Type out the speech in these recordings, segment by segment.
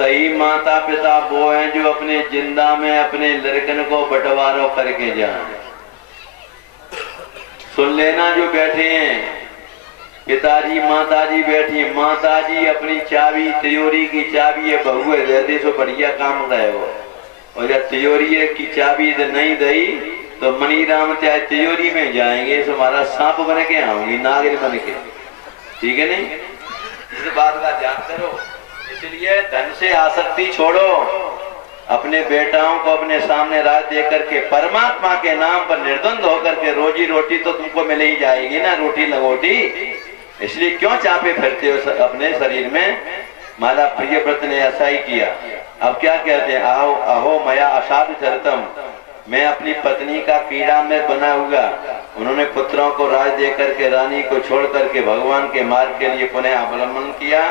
सही माता पिता वो हैं जो अपने जिंदा में अपने लड़कन को बंटवारा करके जाएं। सुन लेना जो बैठे हैं, पिताजी माताजी बैठी, माताजी अपनी चाबी तिजोरी की चाबी है बहु है दे सो बढ़िया काम रहे हो, और जब तिजोरी की चाबी नहीं दई तो मनीराम चाहे तिजोरी में जाएंगे तो हमारा सांप बन के आऊंगी, नागिन बन के। ठीक है नहीं, इस बात का ध्यान करो। इसलिए धन से आसक्ति छोड़ो, अपने बेटाओं को अपने सामने राज दे करके परमात्मा के नाम पर निर्द्वंद होकर के रोजी रोटी तो तुमको मिल ही जाएगी ना, रोटी लगोटी। इसलिए क्यों चापे फिरते हो अपने शरीर में? माला प्रिय व्रत ने ऐसा ही किया। अब क्या कहते हैं, आहो अहो मया असाधु चरितम, मैं अपनी पत्नी का कीड़ा में बना हुआ। उन्होंने पुत्रों को राज दे करके रानी को छोड़ करके भगवान के मार्ग के लिए पुनः अवलंबन किया।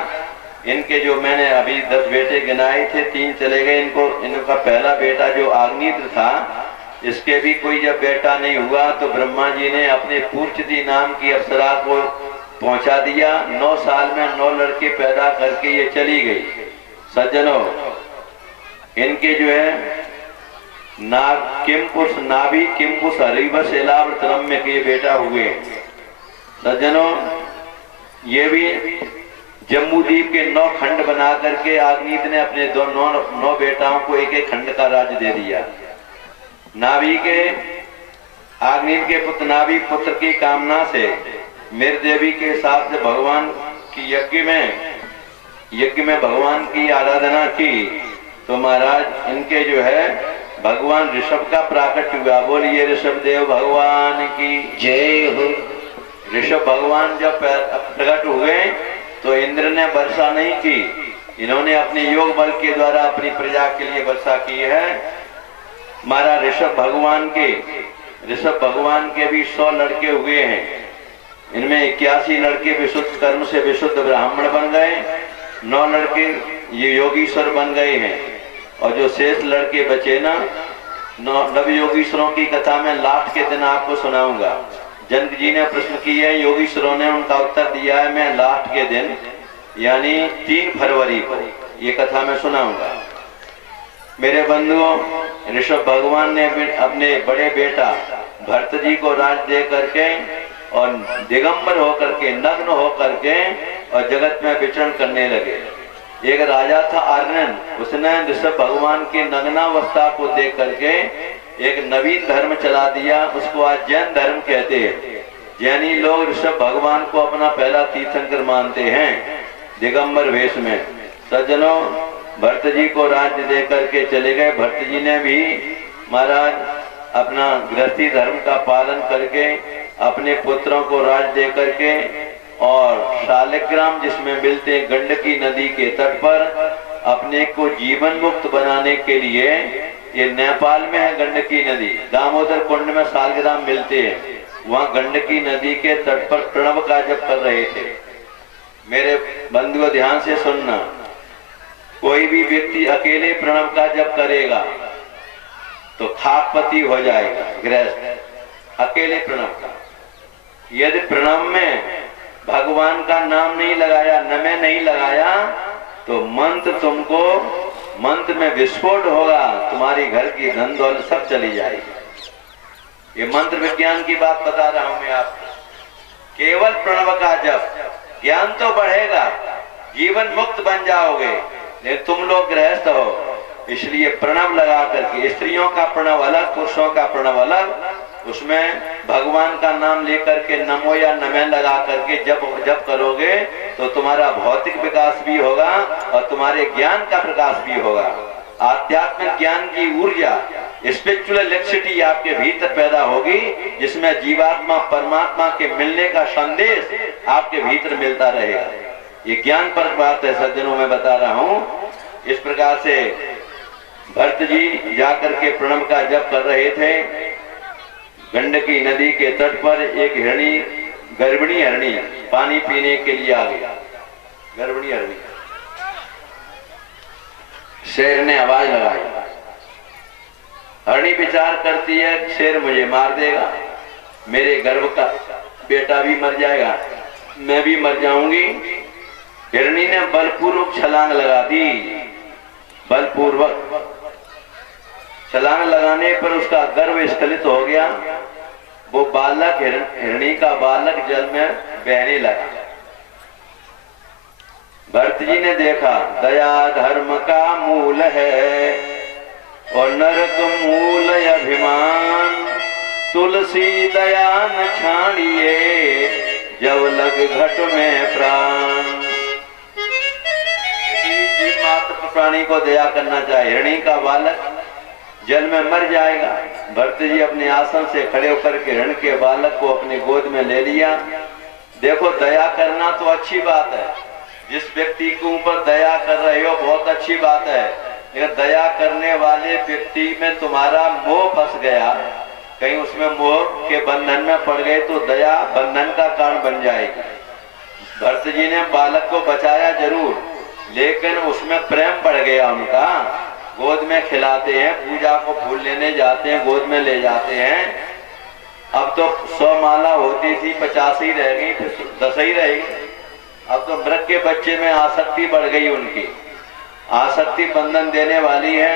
इनके जो मैंने अभी 10 बेटे गिनाए थे, 3 चले गए। इनका पहला बेटा जो आग्नित्र था, इसके भी कोई जब बेटा नहीं हुआ तो ब्रह्मा जी ने अपने पूर्चती नाम की अप्सरा को पहुंचा दिया। 9 साल में 9 लड़के पैदा करके ये चली गई। सज्जनों, इनके जो है नाभि किमपुष हरिवश एलावृतरम्य के ये बेटा हुए। सज्जनों, ये भी जम्बू द्वीप के 9 खंड बना करके आग्नित ने अपने 9 बेटाओं को एक एक खंड का राज्य दे दिया। नाभि के आग्नित के पुत्र नाभि पुत्र की कामना से मेर देवी के हिसाब से भगवान की यज्ञ में भगवान की आराधना की तो महाराज इनके जो है भगवान ऋषभ का प्राकट हुआ। बोलिए ऋषभ देव भगवान की जय हो। ऋषभ भगवान जब प्रकट हुए तो इंद्र ने वर्षा नहीं की, इन्होंने अपने योग बल के द्वारा अपनी प्रजा के लिए वर्षा की है। हमारा ऋषभ भगवान के भी 100 लड़के हुए हैं। इनमें 81 लड़के विशुद्ध कर्म से विशुद्ध ब्राह्मण बन गए, 9 लड़के ये योगीश्वर बन गए हैं, और जो शेष लड़के बचे ना, नव योगीश्वरों की कथा में लास्ट के दिन आपको सुनाऊंगा। जनक जी ने प्रश्न किया है, योगीश्वरों ने उनका उत्तर दिया है, मैं लास्ट के दिन यानी 3 फरवरी को ये कथा में सुनाऊंगा। मेरे बंधुओं, ऋषभ भगवान ने अपने बड़े बेटा भरत जी को राज दे करके और दिगंबर होकर के, नग्न होकर के और जगत में विचरण करने लगे। एक राजा था आर्यन, उसने ऋषभ भगवान की नग्नावस्था को देख करके एक नवीन धर्म चला दिया, उसको आज जैन धर्म कहते हैं। जैनी लोग ऋषभ भगवान को अपना पहला तीर्थंकर मानते हैं दिगंबर वेश में। सज्जनों, भरत जी को राज्य दे करके चले गए। भरत जी ने भी महाराज अपना गृहस्थी धर्म का पालन करके अपने पुत्रों को राज दे करके और शालिग्राम जिसमें मिलते गंडकी नदी के तट पर अपने को जीवन मुक्त बनाने के लिए, ये नेपाल में है गंडकी नदी, दामोदर कुंड में शालिग्राम मिलते हैं, वहां गंडकी नदी के तट पर प्रणव का जप कर रहे थे। मेरे बंधुओं ध्यान से सुनना, कोई भी व्यक्ति अकेले प्रणव का जप करेगा तो खाकपति हो जाएगा गृहस्थ, अकेले प्रणव का। यदि प्रणव में भगवान का नाम नहीं लगाया, नमे नहीं लगाया, तो मंत्र में विस्फोट होगा, तुम्हारी घर की धन दौलत सब चली जाएगी। ये मंत्र विज्ञान की बात बता रहा हूं मैं आपको। केवल प्रणव का जप, ज्ञान तो बढ़ेगा, जीवन मुक्त बन जाओगे, लेकिन तुम लोग गृहस्थ हो, इसलिए प्रणव लगा करके, स्त्रियों का प्रणव अलग, पुरुषों का प्रणव अलग, उसमें भगवान का नाम लेकर के नमो या नमः लगा करके जब करोगे तो तुम्हारा भौतिक विकास भी होगा और तुम्हारे ज्ञान का प्रकाश भी होगा। आध्यात्मिक ज्ञान की ऊर्जा, स्पिरिचुअल इलेक्ट्रिसिटी आपके भीतर पैदा होगी, जिसमें जीवात्मा परमात्मा के मिलने का संदेश आपके भीतर मिलता रहेगा। ये ज्ञान पर बात है सज्जनों, मैं बता रहा हूँ। इस प्रकार से भरत जी जाकर के प्रणव का जप कर रहे थे। गंडकी नदी के तट पर एक हिरणी, गर्भिणी हिरणी पानी पीने के लिए आ गई। गर्भिणी हिरणी, शेर ने आवाज लगाई। हिरणी विचार करती है, शेर मुझे मार देगा, मेरे गर्भ का बेटा भी मर जाएगा, मैं भी मर जाऊंगी। हिरणी ने बलपूर्वक छलांग लगा दी। बलपूर्वक छलांग लगाने पर उसका गर्भ स्खलित हो गया। वो बालक हिरणी का बालक जल में बहने लगा। भरत जी ने देखा दया धर्म का मूल है और नरक मूल अभिमान, तुलसी दया न छाड़िए जब लग घट में प्राण। किसी मात्र प्राणी को दया करना चाहिए। हिरणी का बालक जल में मर जाएगा। भरत जी अपने आसन से खड़े होकर के हिरण के बालक को अपने गोद में ले लिया। देखो दया करना तो अच्छी बात है, जिस व्यक्ति के ऊपर दया कर रहे हो बहुत अच्छी बात है, लेकिन दया करने वाले व्यक्ति में तुम्हारा मोह फंस गया, कहीं उसमें मोह के बंधन में पड़ गए तो दया बंधन का कारण बन जाएगी। भरत जी ने बालक को बचाया जरूर, लेकिन उसमें प्रेम बढ़ गया उनका। गोद में खिलाते हैं, पूजा को फूल लेने जाते हैं, गोद में ले जाते हैं। अब तो 100 माला होती थी, 50 ही रह गई, फिर 10 ही रहेगी। अब तो मृग के बच्चे में आसक्ति बढ़ गई उनकी। आसक्ति बंधन देने वाली है।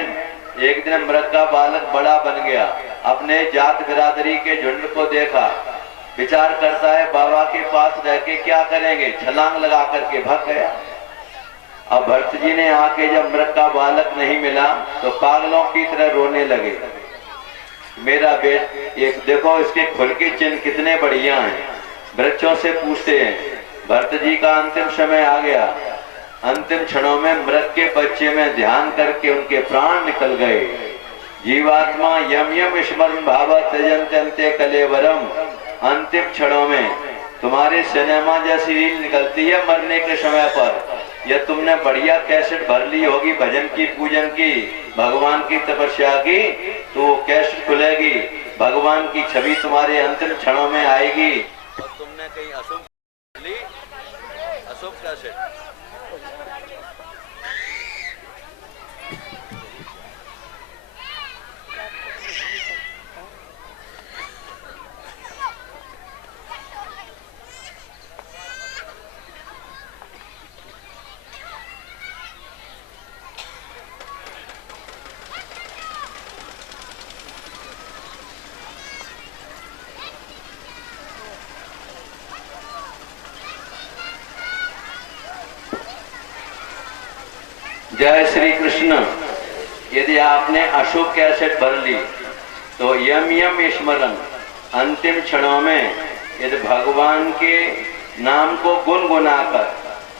एक दिन मृग का बालक बड़ा बन गया, अपने जात बिरादरी के झुंड को देखा, विचार करता है बाबा के पास रह के क्या करेंगे, छलांग लगा करके भाग गया। अब भरत जी ने आके जब मृग का बालक नहीं मिला तो पागलों की तरह रोने लगे। मेरा बेट, एक देखो इसके खुल के चिन्ह कितने बढ़िया हैं। वृक्षों से पूछते हैं। भरत जी का अंतिम समय आ गया। अंतिम क्षणों में मृग के बच्चे में ध्यान करके उनके प्राण निकल गए। जीवात्मा यम यम स्मरण भाव त्यजन्ते अन्ते कलेवरम। अंतिम क्षणों में तुम्हारे सिनेमा जैसी रील निकलती है मरने के समय पर, या तुमने बढ़िया कैसेट भर ली होगी भजन की, पूजन की, भगवान की तपस्या की, तो कैसेट खुलेगी, भगवान की छवि तुम्हारे अंतिम क्षणों में आएगी। और तुमने कहीं अशुभ ली, अशुभ कैसेट। जय श्री कृष्ण। यदि आपने अशुभ कैसेट भर ली तो यम यम स्मरण, अंतिम क्षणों में यदि भगवान के नाम को गुनगुनाकर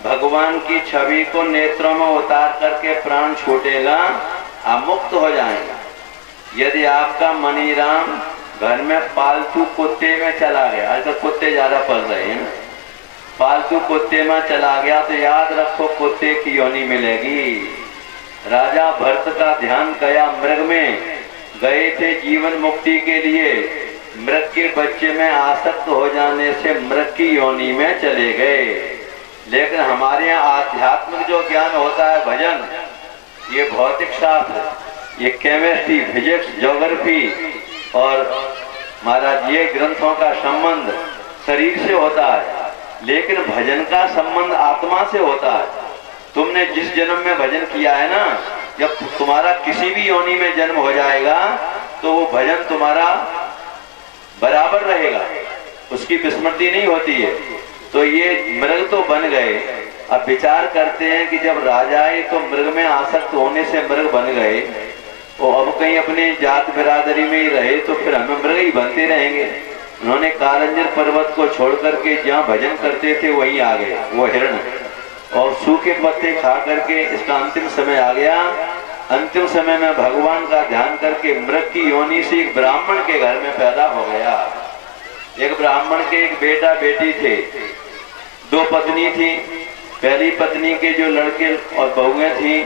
भगवान की छवि को नेत्रों में उतार करके प्राण छूटेगा, आप मुक्त हो जाएंगे। यदि आपका मनीराम घर में पालतू कुत्ते में चला गया, आजकल कुत्ते ज्यादा पल रहे हैं ना, पालतू कुत्ते में चला गया तो याद रखो कुत्ते की योनि मिलेगी। राजा भरत का ध्यान गया मृग में, गए थे जीवन मुक्ति के लिए, मृग के बच्चे में आसक्त हो जाने से मृग की योनि में चले गए। लेकिन हमारे यहाँ आध्यात्मिक जो ज्ञान होता है भजन, ये भौतिक शास्त्र, ये केमिस्ट्री, फिजिक्स, ज्योग्राफी और महाराज ये ग्रंथों का संबंध शरीर से होता है, लेकिन भजन का संबंध आत्मा से होता है। तुमने जिस जन्म में भजन किया है ना, जब तुम्हारा किसी भी योनि में जन्म हो जाएगा तो वो भजन तुम्हारा बराबर रहेगा, उसकी विस्मृति नहीं होती है। तो ये मृग तो बन गए। अब विचार करते हैं कि जब राजाए तो मृग में आसक्त होने से मृग बन गए, तो अब कहीं अपने जात बिरादरी में ही रहे तो फिर हमें मृग ही बनते रहेंगे। उन्होंने कारंजर पर्वत को छोड़ करके जहाँ भजन करते थे वहीं आ गए वो हिरण, और सूखे पत्ते खा करके इसका अंतिम समय आ गया। अंतिम समय में भगवान का ध्यान करके मृग की योनि से एक ब्राह्मण के घर में पैदा हो गया। एक ब्राह्मण के एक बेटा बेटी थे, 2 पत्नी थी। पहली पत्नी के जो लड़के और बहुएं थी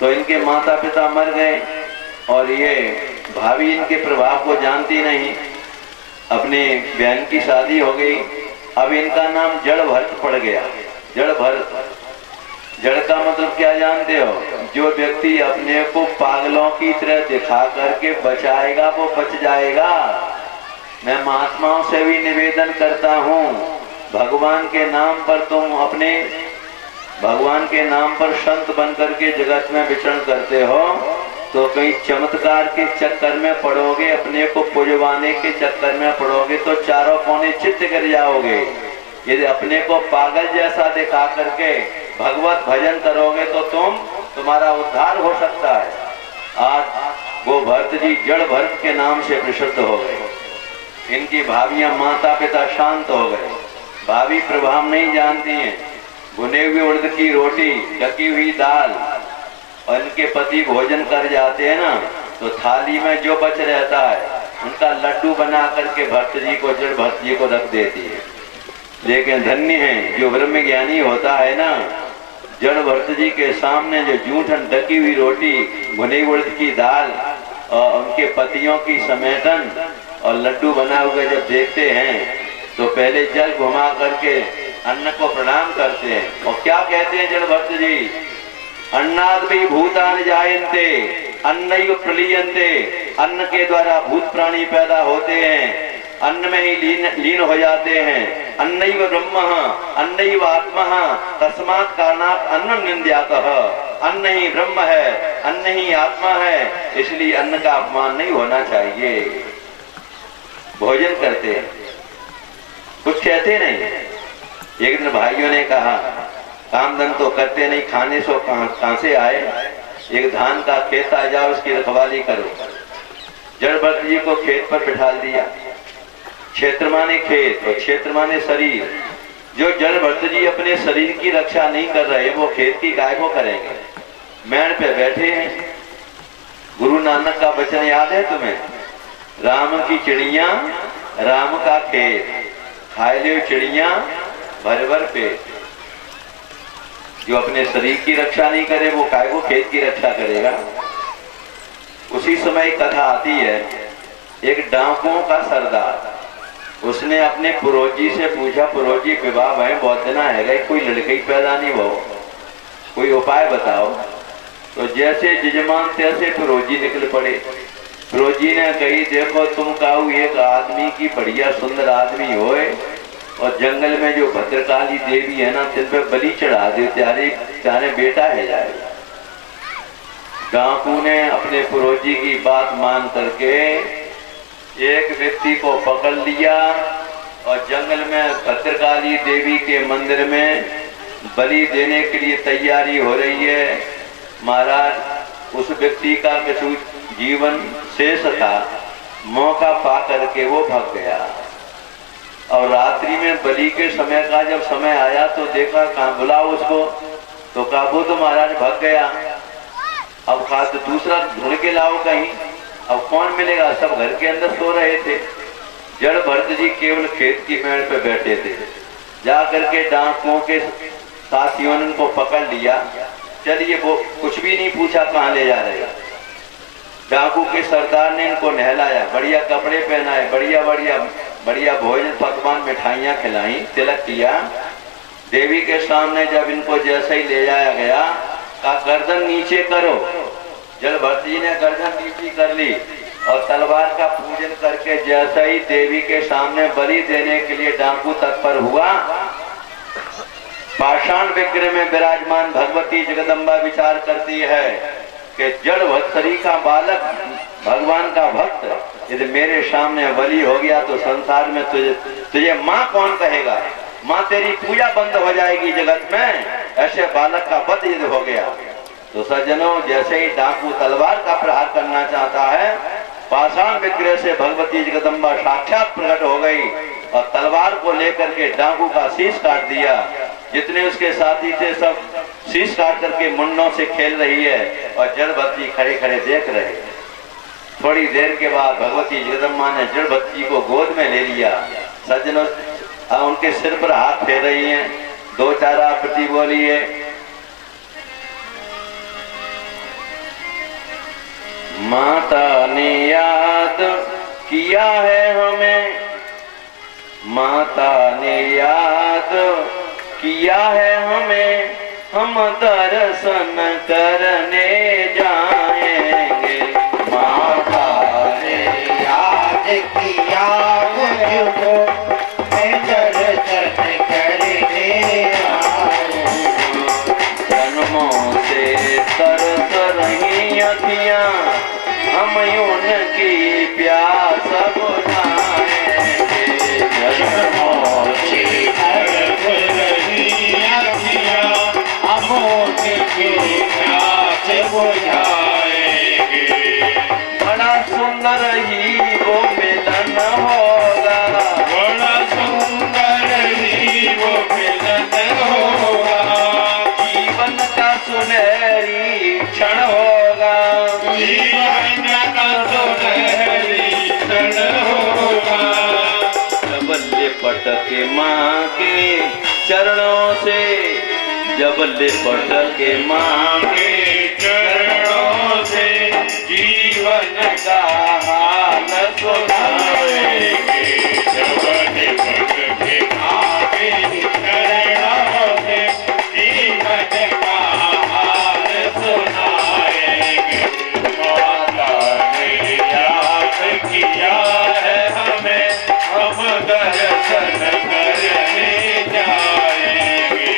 तो इनके माता पिता मर गए और ये भाभी इनके प्रभाव को जानती नहीं, अपनी बहन की शादी हो गई। अब इनका नाम जड़ भरत पड़ गया। जड़ भरत, जड़ का मतलब क्या जानते हो? जो व्यक्ति अपने को पागलों की तरह दिखा करके बचाएगा वो बच जाएगा। मैं महात्माओं से भी निवेदन करता हूँ, भगवान के नाम पर तुम अपने भगवान के नाम पर संत बनकर के जगत में विचरण करते हो तो कहीं चमत्कार के चक्कर में पड़ोगे, अपने को पुजवाने के चक्कर में पड़ोगे तो चारों कोने चित्त कर जाओगे। यदि अपने को पागल जैसा दिखा करके भगवत भजन करोगे तो तुम्हारा उद्धार हो सकता है। आज वो भरत जी जड़ भरत के नाम से प्रसिद्ध हो गए। इनकी भाभियां माता पिता शांत हो गए। भाभी प्रभाव नहीं जानती हैं। भुने हुए उड़द की रोटी, ढकी हुई दाल और इनके पति भोजन कर जाते हैं ना तो थाली में जो बच रहता है उनका लड्डू बना करके भक्त जी को, जड़ भक्त जी को रख देती है। लेकिन धन्य है जो ब्रह्म ज्ञानी होता है ना, जड़ भक्त जी के सामने जो जूठन ढकी हुई रोटी, भुनी उड़द की दाल और उनके पतियों की समेटन और लड्डू बना हुए जब देखते हैं तो पहले जल घुमा करके अन्न को प्रणाम करते हैं और क्या कहते हैं जड़ भक्त जी, अन्नाद भी भूतान जायन्ते अन्नैव प्रलीयन्ते। अन्न के द्वारा भूत प्राणी पैदा होते हैं, अन्न में ही लीन हो जाते हैं। अन्नैव ब्रह्म अन्नैव आत्मा तस्मात् कारणात् अन्नं निन्द्यातः। अन्न ही ब्रह्म है, अन्न ही आत्मा है, इसलिए अन्न का अपमान नहीं होना चाहिए। भोजन करते हैं, कुछ कहते नहीं। एक दिन भाइयों ने कहा काम धन तो करते नहीं, खाने सो कहां से आए, एक धान का खेत आ जाओ उसकी रखवाली करो। जड़ भक्त जी को खेत पर बिठाल दिया। क्षेत्र माने खेत और क्षेत्र माने शरीर। जो जड़ भक्त जी अपने शरीर की रक्षा नहीं कर रहे वो खेत की गाय को करेंगे। मैण पे बैठे हैं। गुरु नानक का वचन याद है तुम्हें, राम की चिड़िया राम का खेत, खाए ले चिड़िया भर भर पेट। जो अपने शरीर की रक्षा नहीं करे वो काय को खेत की रक्षा करेगा। उसी समय कथा आती है, एक डाकुओं का सरदार, उसने अपने पुरोजी से पूछा, पुरोजी विवाह भय बहुत दिना है, कोई लड़के ही पैदा नहीं हो, कोई उपाय बताओ। तो जैसे जजमान तैसे पुरोजी निकल पड़े। पुरोजी ने कही देखो तुम काऊ एक आदमी की बढ़िया सुंदर आदमी होए और जंगल में जो भद्रकाली देवी है ना तिन पे बलि चढ़ा दे, चारे बेटा है जाएगा। डाकू ने अपने पुरोजी की बात मान करके एक व्यक्ति को पकड़ लिया और जंगल में भद्रकाली देवी के मंदिर में बलि देने के लिए तैयारी हो रही है। महाराज उस व्यक्ति का कुछ जीवन शेष था, मौका पा करके वो भाग गया और रात्रि में बलि के समय का जब समय आया तो देखा कहाँ बुलाओ उसको, तो कहा वो तो महाराज भाग गया। अब कहा तो दूसरा ढूंढ के लाओ कहीं, अब कौन मिलेगा, सब घर के अंदर सो रहे थे। जड़ भरत जी केवल खेत की मेड़ पे बैठे थे। जा करके डाकुओं के साथियों ने उनको पकड़ लिया। चलिए वो कुछ भी नहीं पूछा कहाँ ले जा रहे। डाकू के सरदार ने इनको नहलाया, बढ़िया कपड़े पहनाए, बढ़िया भोजन पकवान मिठाइयाँ खिलाई, तिलक किया। देवी के सामने जब इनको जैसे ही ले जाया गया कहा गर्दन नीचे करो। जड़ भरत जी ने गर्दन नीचे कर ली और तलवार का पूजन करके जैसे ही देवी के सामने बलि देने के लिए डाकू तत्पर हुआ, पाषाण विग्रह में विराजमान भगवती जगदम्बा विचार करती है कि जड़ भक्तरी का बालक भगवान का भक्त यदि मेरे सामने बलि हो गया तो संसार में तुझे माँ कौन कहेगा, माँ तेरी पूजा बंद हो जाएगी जगत में, ऐसे बालक का वध यदि हो गया। तो सज्जनों जैसे ही डाकू तलवार का प्रहार करना चाहता है, पाषाण विग्रह से भगवती जगदम्बा साक्षात प्रकट हो गई और तलवार को लेकर के डाकू का शीश काट दिया। जितने उसके साथी थे सब शीश काट करके मुंडों से खेल रही है और जड़ भक्ति खड़े खड़े देख रहे। थोड़ी देर के बाद भगवती जगदम्बा ने जड़ भक्ति को गोद में ले लिया। सज्जनों उनके सिर पर हाथ फेर रही हैं, दो चार आरती बोलिए। माता ने याद किया है हमें, माता ने याद किया है हमें, हम दर्शन करने जाएंगे। माता ने याद किया मुझको, मैं दर्शन करने आऊंगा। आँखियाँ हम उनकी प्यास बुझाएंगे। जन्मों से तड़प रही आँखियाँ हम उनकी प्यास बुझाएंगे। बड़ा सुंदर ही वो मिलन होगा, बड़ा सुंदर ही वो मिलन होगा। जीवन का सुनहरी क्षण होगा, जीवन का सुनहरी क्षण होगा। जब लिपट के माँ के चरणों से, जब लिपट के माँ के चरणों से जीवन का हाल सुनाएंगे। जब लिपट के माँ के चरणों से जीवन का हाल सुनाएंगे। माता ने याद किया है हमें, हम दर्शन करने जाएंगे।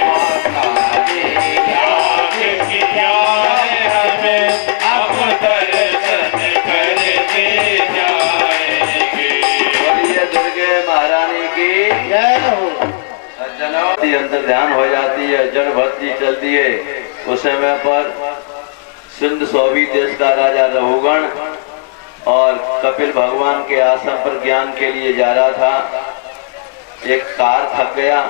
माता ने याद किया है हमें, हम दर्शन करने जाएंगे। बोलिए दुर्गे महारानी की सज्जनों। अंतर ध्यान हो जाती है, जड़ भक्ति चलती है। उस समय पर सिंध सौवी देश का राजा रघुगण और कपिल भगवान के आश्रम पर ज्ञान के लिए जा रहा था। एक कार थक गया,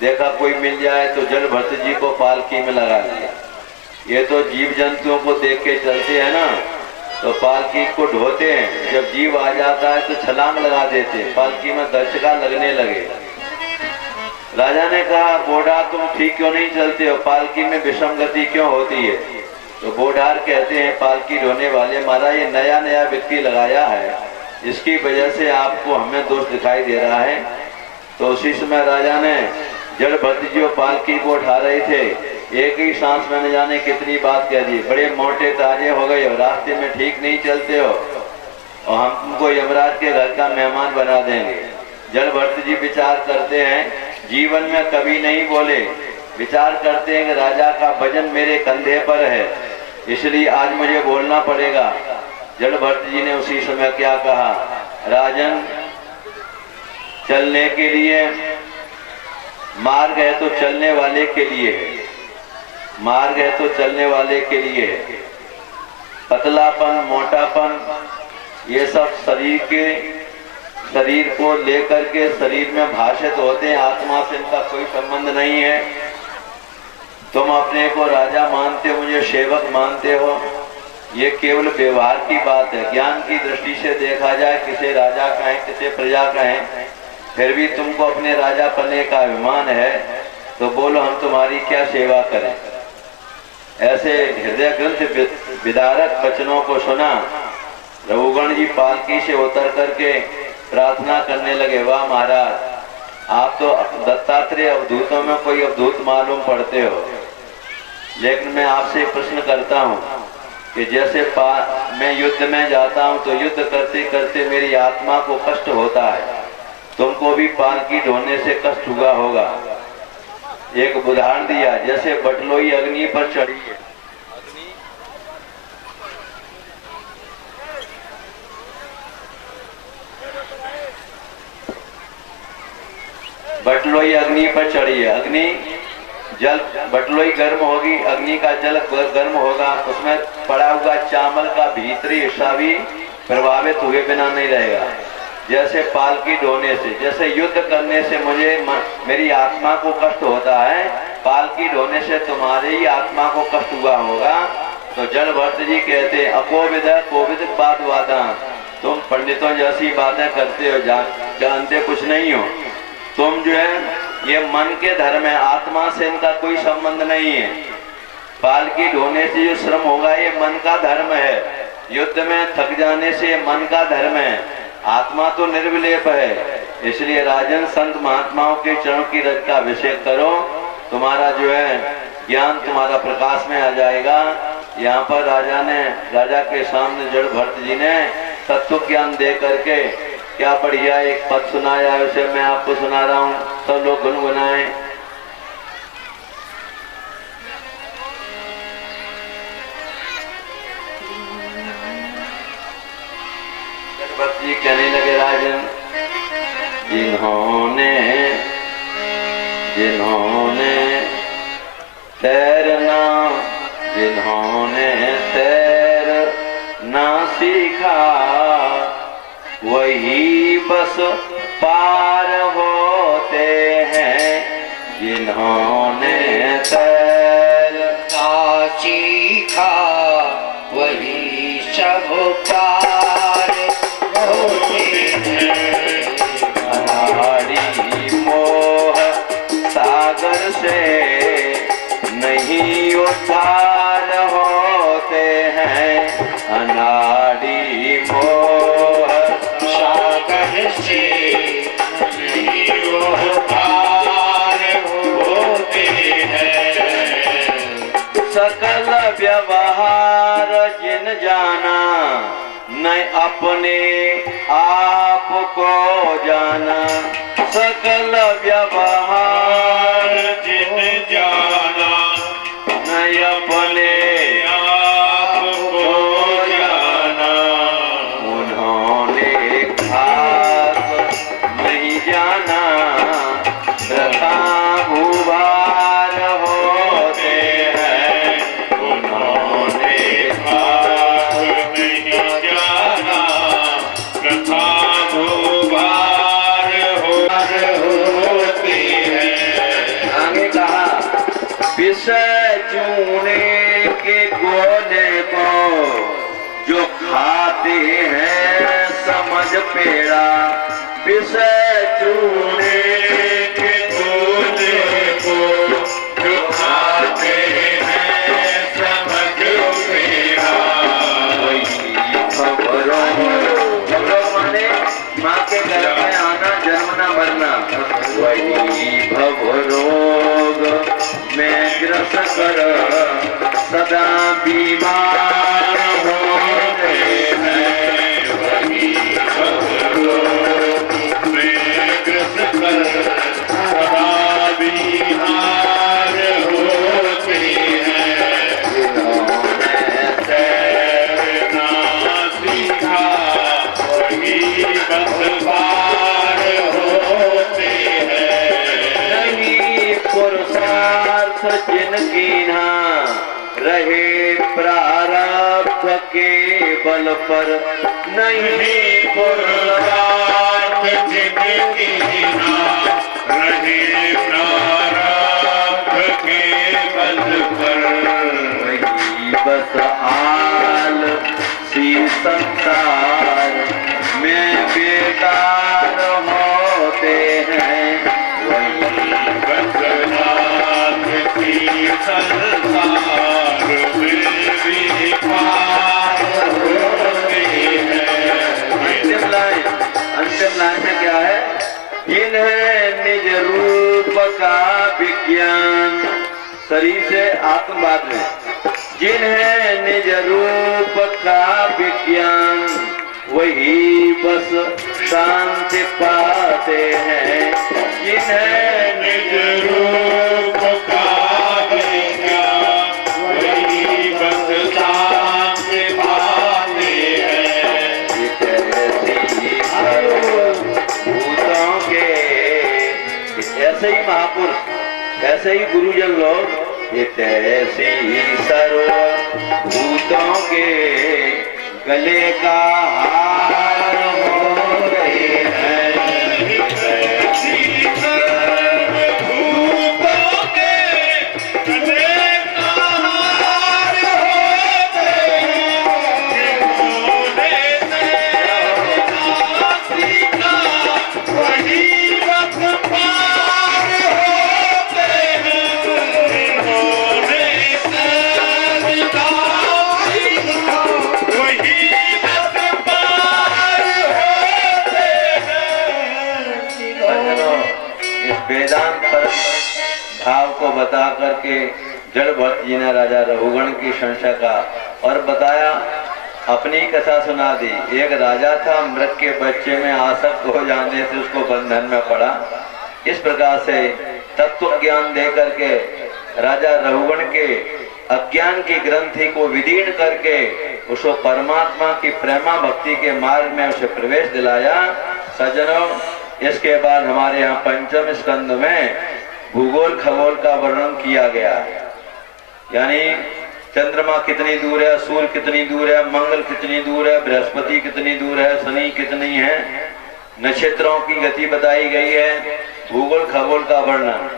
देखा कोई मिल जाए तो जड़ भक्ति जी को पालकी में लगा लिया। ये तो जीव जंतुओं को देख के चलते हैं ना, तो पालकी को ढोते हैं, जब जीव आ जाता है तो छलांग लगा देते, पालकी में दर्शका लगने लगे। राजा ने कहा, बोढ़ा तुम ठीक क्यों नहीं चलते हो, पालकी में विषम गति क्यों होती है? तो बोढ़ार कहते हैं, पालकी ढोने वाले महाराज ये नया नया व्यक्ति लगाया है, इसकी वजह से आपको हमें दोष दिखाई दे रहा है। तो उसी समय राजा ने जड़ भक्ति जी पालकी को उठा रहे थे, एक ही सांस में न जाने कितनी बात कह दी, बड़े मोटे ताजे हो गए हो, रास्ते में ठीक नहीं चलते हो और हम तुमको यमराज के घर का मेहमान बना देंगे। जड़ भक्ति जी विचार करते हैं, जीवन में कभी नहीं बोले, विचार करते हैं कि राजा का वजन मेरे कंधे पर है, इसलिए आज मुझे बोलना पड़ेगा। जड़ भक्ति जी ने उसी समय क्या कहा, राजन चलने के लिए मार्ग है तो चलने वाले के लिए है, मार्ग है तो चलने वाले के लिए है। पतलापन मोटापन ये सब शरीर को लेकर के शरीर में भाषित होते हैं, आत्मा से इनका कोई संबंध नहीं है। तुम अपने को राजा मानते हो, मुझे सेवक मानते हो, ये केवल व्यवहार की बात है। ज्ञान की दृष्टि से देखा जाए, किसे राजा कहें किसे प्रजा कहें, फिर भी तुमको अपने राजा पने का अभिमान है, तो बोलो हम तुम्हारी क्या सेवा करें। ऐसे हृदय ग्रंथ विदारक वचनों को सुना, रघुगण जी पालकी से उतर करके प्रार्थना करने लगे, वाह महाराज आप तो दत्तात्रेय अवधूतों में कोई अवधूत मालूम पड़ते हो, लेकिन मैं आपसे प्रश्न करता हूँ कि जैसे मैं युद्ध में जाता हूँ तो युद्ध करते करते मेरी आत्मा को कष्ट होता है, तुमको भी पालकी ढोने से कष्ट हुआ होगा। एक उदाहरण दिया, जैसे बटलोई अग्नि पर चढ़ी है, बटलोई अग्नि पर चढ़ी है, अग्नि जल बटलोई गर्म होगी, अग्नि का जल गर्म होगा, उसमें पड़ा हुआ चावल का भीतरी हिस्सा भी प्रभावित हुए बिना नहीं रहेगा। जैसे पालकी ढोने से, जैसे युद्ध करने से मेरी आत्मा को कष्ट होता है, पालकी ढोने से तुम्हारी ही आत्मा को कष्ट हुआ होगा। तो जड़ भट्ट जी कहते अकोविद कोविद बात वादा, तुम पंडितों जैसी बातें करते हो, जानते कुछ नहीं हो। तुम जो है ये मन के धर्म है, आत्मा से इनका कोई संबंध नहीं है। पालकी ढोने से जो श्रम होगा ये मन का धर्म है, युद्ध में थक जाने से मन का धर्म है, आत्मा तो निर्विलेप है। इसलिए राजन संत महात्माओं के चरणों की रज का अभिषेक करो, तुम्हारा जो है ज्ञान तुम्हारा प्रकाश में आ जाएगा। यहाँ पर राजा के सामने जड़ भट्ट जी ने तत्व ज्ञान दे करके क्या बढ़िया एक पद सुनाया है, उसे मैं आपको सुना रहा हूँ, सब लोग गुनगुनाएं। जी कहने लगे राजन, जिन्होंने तैरना, जिन्होंने तैरना सीखा, वही बस पार होते हैं। जिन्होंने तैरना सीखा वही सब पार होते हैं। अनाड़ी मोह सागर से नहीं उद्धार होते हैं। अनाड़ी मोह सागर से नहीं उद्धार होते हैं। सकल व्यवहार जिन जाना, न अपने आप को जाना। सकल व्यवहार जिन जाना, न अपने आप को जाना। उन्होंने खास नहीं जाना, प्रथा भूभार होते हैं। उन्होंने खास नहीं जाना, प्रथा भूभार होते हैं। आगे कहा, विषय चूने के गोले को जो खाते हैं समझ पेड़ा। विषय चूने के गोले को जो खाते हैं समझ पेड़ा। वही खबरों माने माँ के घर में आना, जन्मना, मरना। वही भवरोग में ग्रस्त कर सदा बीमार होते हैं। वही खबरों में ग्रस्त कर सदा बीमार होते हैं। जिन्होंने तैरना सीखा वही बस पार होते हैं। नहीं पुरुषार्थ जिनकी ना रहे प्रारब्ध के बल पर। नहीं पुरुषार्थ जिनकी ना रहे प्रारब्ध के बल पर। वही बस आल सी संसार में बेकार होते हैं। वही बदनाम की संसार में भी पार होते हैं। अंतिम लाइन में क्या है? जिन्हें निज रूप का विज्ञान, शरीर से आत्मवाद में, जिन्हें निज रूप का विज्ञान, वही बस शांति पाते हैं। जिन्हें निज रूप का विज्ञान, वही बस शांति पाते हैं। भूतों के ऐसे ही महापुरुष, ऐसे ही गुरुजन लोग, ये ऐसे ही सर्व भूतों के गले का हार हो रहे हैं। वेदांत पर भाव को बता करके जड़ भट्ट जी ने राजा रघुगण की संशय का और बताया, अपनी कथा सुना दी। एक राजा था, मृग के बच्चे में आसक्त हो जाने से उसको बंधन में पड़ा। इस प्रकार से तत्व ज्ञान दे करके राजा रघुगण के अज्ञान की ग्रंथि को विदीर्ण करके उसको परमात्मा की प्रेमा भक्ति के मार्ग में उसे प्रवेश दिलाया। सज्जनों, इसके बाद हमारे यहाँ पंचम स्कंद में भूगोल खगोल का वर्णन किया गया है। यानी चंद्रमा कितनी दूर है, सूर्य कितनी दूर है, मंगल कितनी दूर है, बृहस्पति कितनी दूर है, शनि कितनी है, नक्षत्रों की गति बताई गई है। भूगोल खगोल का वर्णन,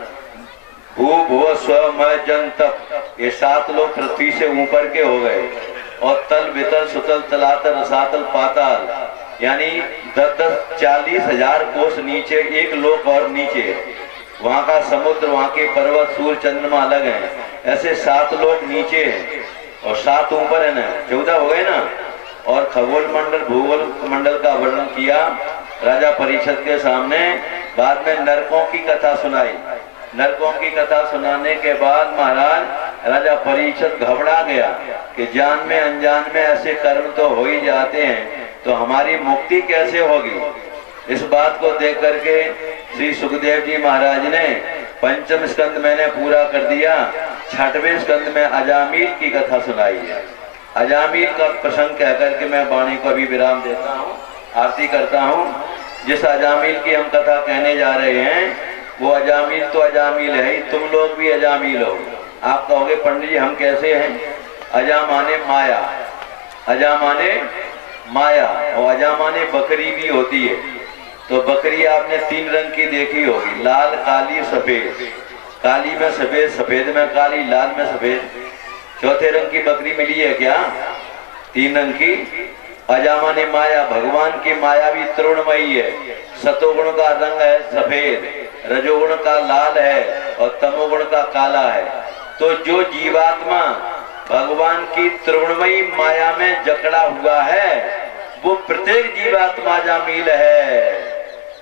भू भुव स्व मय जन तप, ये 7 लोग पृथ्वी से ऊपर के हो गए। और तल वितल सुतल तलातल रसातल पाताल, यानी 40,000 कोस नीचे एक लोक और नीचे, वहां का समुद्र, वहां के पर्वत, सूर्य चंद्रमा अलग हैं। ऐसे 7 लोग नीचे हैं और 7 ऊपर है ना, 14 हो गए ना। और खगोल मंडल भूगोल मंडल का वर्णन किया राजा परीक्षित के सामने। बाद में नरकों की कथा सुनाई। नरकों की कथा सुनाने के बाद महाराज राजा परीक्षित घबरा गया कि जान में अनजान में ऐसे कर्म तो हो ही जाते हैं, तो हमारी मुक्ति कैसे होगी। इस बात को देख करके श्री सुखदेव जी महाराज ने पंचम स्कंद मैंने पूरा कर दिया। 6वें स्कंद में अजामिल की कथा सुनाई है। अजामिल का प्रसंग कहकर के मैं वाणी को भी विराम देता हूँ, आरती करता हूँ। जिस अजामिल की हम कथा कहने जा रहे हैं वो अजामिल तो अजामिल है ही, तुम लोग भी अजामिल हो। आप कहोगे पंडित जी हम कैसे हैं। अजा माने माया, अजा माने माया, और अजा माने बकरी भी होती है। तो बकरी आपने 3 रंग की देखी होगी, लाल काली सफेद। काली में सफेद, सफेद में काली, लाल में सफेद। चौथे रंग की बकरी मिली है क्या? 3 रंग की। अजा माने माया, भगवान की माया भी तृणमयी है। सतोगुण का रंग है सफेद, रजोगुण का लाल है और तमोगुण का काला है। तो जो जीवात्मा भगवान की त्रिगुणमयी माया में जकड़ा हुआ है वो प्रत्येक जीवात्मा अजामिल है।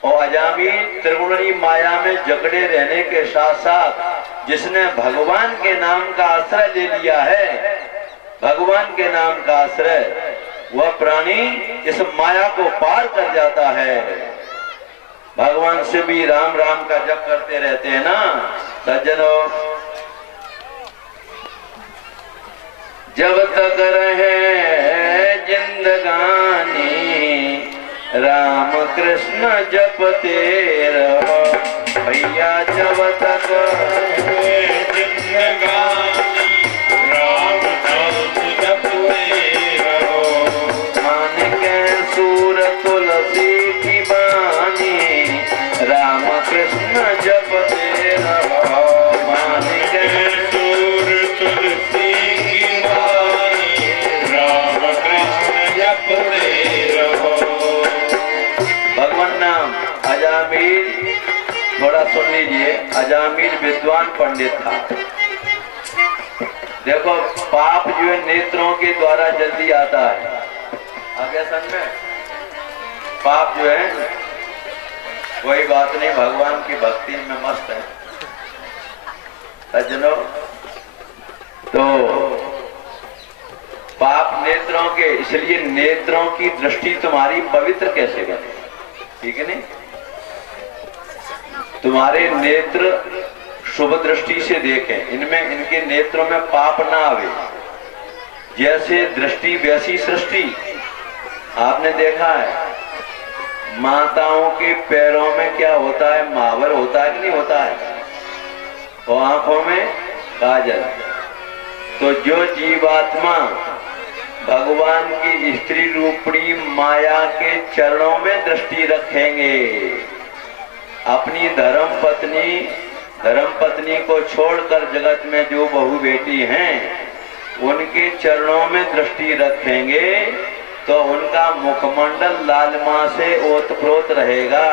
और अजामिल त्रिगुणी माया में जकड़े रहने के साथ साथ जिसने भगवान के नाम का आश्रय ले लिया है, भगवान के नाम का आश्रय, वह प्राणी इस माया को पार कर जाता है। भगवान से भी राम राम का जप करते रहते हैं ना सज्जनों। जब तक रहे जिंदगानी राम कृष्ण जपते रहो भैया। जब तक रहे जिंदगानी राम नाम जपते रहो। मान के सूर तुलसी की बानी राम कृष्ण जपते रहो। मान के सूर तुलसी की बानी राम कृष्ण जपते रहो। भगवान नाम अजामिल, थोड़ा सुन लीजिए। अजामिल विद्वान पंडित था। देखो पाप जो है नेत्रों के द्वारा जल्दी आता है। आगे सन में पाप जो है कोई बात नहीं, भगवान की भक्ति में मस्त है सज्जनों। तो पाप नेत्रों के, इसलिए नेत्रों की दृष्टि तुम्हारी पवित्र कैसे बने, ठीक है नहीं। तुम्हारे नेत्र शुभ दृष्टि से देखें, इनमें इनके नेत्रों में पाप ना आवे। जैसे दृष्टि वैसी सृष्टि। आपने देखा है माताओं के पैरों में क्या होता है, महावर होता है कि नहीं होता है, और आंखों में काजल। तो जो जीवात्मा भगवान की स्त्री रूपणी माया के चरणों में दृष्टि रखेंगे, अपनी धर्म पत्नी को छोड़कर जगत में जो बहू बेटी हैं उनके चरणों में दृष्टि रखेंगे तो उनका मुखमंडल लालिमा से ओतप्रोत रहेगा।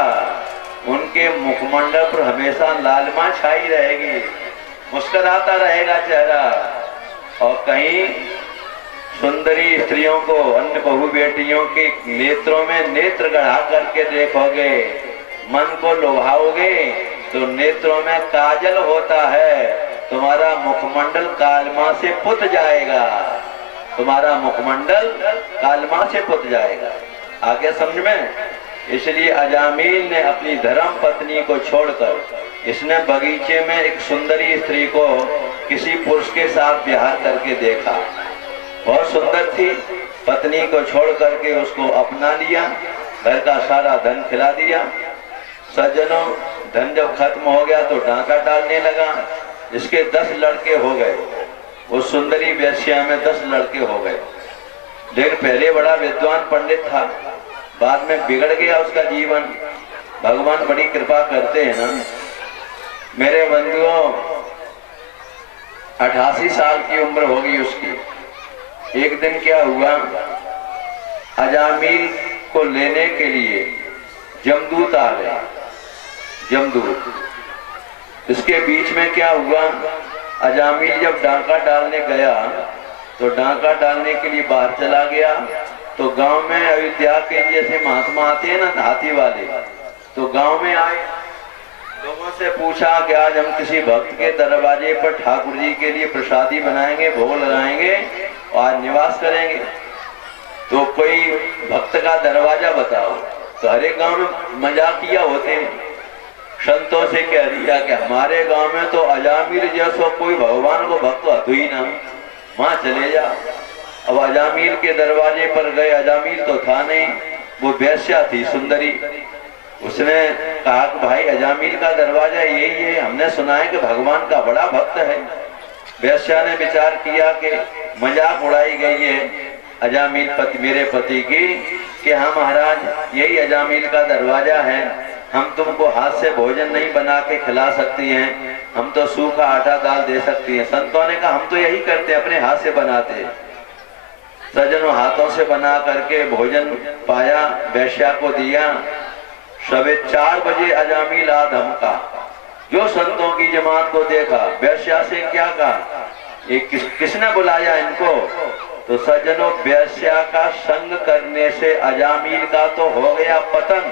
उनके मुखमंडल पर हमेशा लालिमा छाई रहेगी, मुस्कुराता रहेगा चेहरा। और कहीं सुंदरी स्त्रियों को, अन्य बहु बेटियों के नेत्रों में नेत्र गढ़ा करके देखोगे, मन को लोभाओगे तो नेत्रों में काजल होता है। तुम्हारा मुखमंडल कालमा से पुत जाएगा, तुम्हारा मुखमंडल कालमा से पुत जाएगा। आगे समझ में। इसलिए अजामिल ने अपनी धर्म पत्नी को छोड़कर इसने बगीचे में एक सुंदरी स्त्री को किसी पुरुष के साथ विहार करके देखा। बहुत सुंदर थी, पत्नी को छोड़ करके उसको अपना लिया, घर का सारा धन खिला दिया। सज्जनों, धन जब खत्म हो गया तो डांका डालने लगा। इसके 10 लड़के हो गए, उस सुंदरी वेश्या में 10 लड़के हो गए। लेकिन पहले बड़ा विद्वान पंडित था, बाद में बिगड़ गया उसका जीवन। भगवान बड़ी कृपा करते हैं ना। मेरे बंधुओं, 88 साल की उम्र होगी उसकी। एक दिन क्या हुआ, अजामिल को लेने के लिए जमदूत आ गए। जमदूत। इसके बीच में क्या हुआ, अजामिल जब डांका डालने गया तो डांका डालने के लिए बाहर चला गया। तो गांव में अयोध्या के जैसे महात्मा आते हैं ना, हाथी वाले, तो गांव में आए, लोगों से पूछा कि आज हम किसी भक्त के दरवाजे पर ठाकुर जी के लिए प्रसादी बनाएंगे, भोग लगाएंगे और आज निवास करेंगे। तो कोई भक्त का दरवाजा बताओ। तो हर एक गांव में मजाकिया होते हैं। संतों से कह दिया कि हमारे गांव में तो अजामिल जैसा कोई भगवान को भक्त अधु ही ना, वहां चले जा। अब अजामिल के दरवाजे पर गए, अजामिल तो था नहीं, वो वेश्या थी सुंदरी। उसने कहा कि भाई अजामिल का दरवाजा यही है, हमने सुना है कि भगवान का बड़ा भक्त है। वेश्या ने विचार किया कि मजाक उड़ाई गई है अजामिल पति, मेरे पति की, कि हाँ महाराज यही अजामिल का दरवाजा है, हम तुमको हाथ से भोजन नहीं बना के खिला सकती हैं, हम तो सूखा आटा दाल दे सकती हैं। संतों ने कहा हम तो यही करते, अपने हाथ से बनाते। सज्जनों, हाथों से बना करके भोजन पाया, वेश्या को दिया। सवे 4 बजे अजामिल आ धमका। जो संतों की जमात को देखा, वेश्या से क्या कहा, ये किसने बुलाया इनको? तो सज्जनों, वेश्या का संग करने से अजामिल का तो हो गया पतन,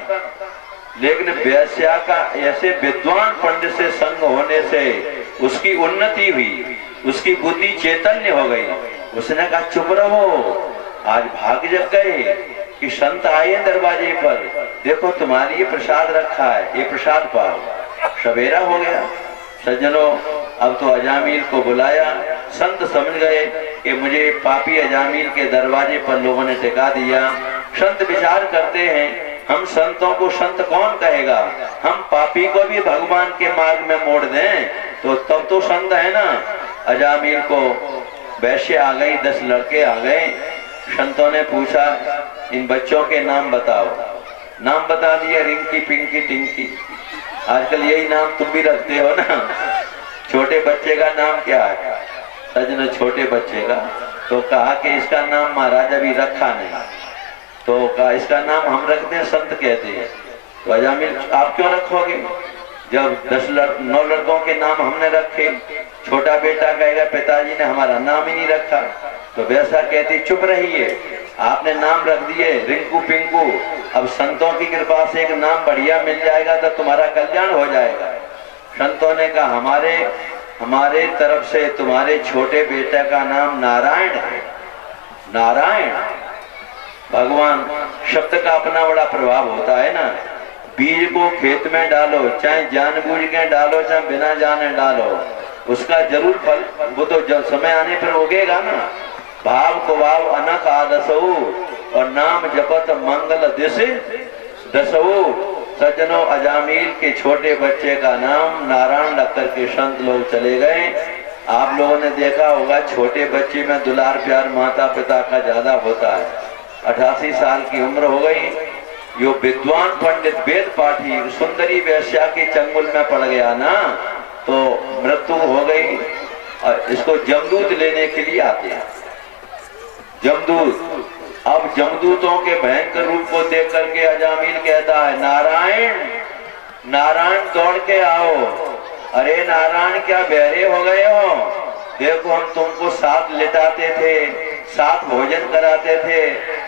लेकिन वेश्या का ऐसे विद्वान पंडित से संग होने से उसकी उन्नति हुई, उसकी बुद्धि चैतन्य हो गई। उसने कहा चुप रहो, आज भाग जग गए कि संत आए दरवाजे पर, देखो तुम्हारे ये प्रसाद रखा है, ये प्रसाद पाओ। सवेरा हो गया। सज्जनों, अब तो अजामिल को बुलाया। संत समझ गए कि मुझे पापी अजामिल के दरवाजे पर लोगों ने टिका दिया। संत विचार करते हैं, हम संतों को संत कौन कहेगा, हम पापी को भी भगवान के मार्ग में मोड़ दें तो तब तो संत है ना। अजामिल को वैश्य आ गई, 10 लड़के आ गए। संतों ने पूछा इन बच्चों के नाम बताओ। नाम बता दिया, रिंकी पिंकी टिंकी। आजकल यही नाम तुम भी रखते हो ना। छोटे बच्चे का नाम क्या है? सजन छोटे बच्चे का तो कहा कि इसका नाम महाराज अभी रखा नहीं, तो कहा इसका नाम हम रखते हैं, संत कहते हैं। तो अजामिल आप क्यों रखोगे? जब 9 लड़कों के नाम हमने रखे, छोटा बेटा कहेगा पिताजी ने हमारा नाम ही नहीं रखा। तो वैसा कहती चुप रहिए, आपने नाम रख दिए रिंकू पिंकू, अब संतों की कृपा से एक नाम बढ़िया मिल जाएगा तो तुम्हारा कल्याण हो जाएगा। संतों ने कहा हमारे तरफ से तुम्हारे छोटे बेटे का नाम नारायण है। नारायण, भगवान शब्द का अपना बड़ा प्रभाव होता है ना। बीज को खेत में डालो, चाहे जानबूझ के डालो चाहे बिना जाने डालो, उसका जरूर फल वो तो जब समय आने पर उगेगा ना। भाव को भाव अनक आदसऊ और नाम जपत मंगल दिश दसऊ। सज्जनों, अजामिल के छोटे बच्चे का नाम नारायण रख करके संत लोग चले गए। आप लोगों ने देखा होगा छोटे बच्चे में दुलार प्यार माता पिता का ज्यादा होता है। 88 साल की उम्र हो गई, यो विद्वान पंडित वेद पाठी सुंदरी वेश्या के चंगुल में पड़ गया ना, तो मृत्यु हो गई। और इसको जमदूत लेने के लिए आते हैं। जमदूत, अब जमदूतों के भयंकर रूप को देख करके अजामिल कहता है नारायण नारायण दौड़ के आओ। अरे नारायण क्या बहरे हो गए हो? देखो हम तुमको साथ लेटाते थे, साथ भोजन कराते थे,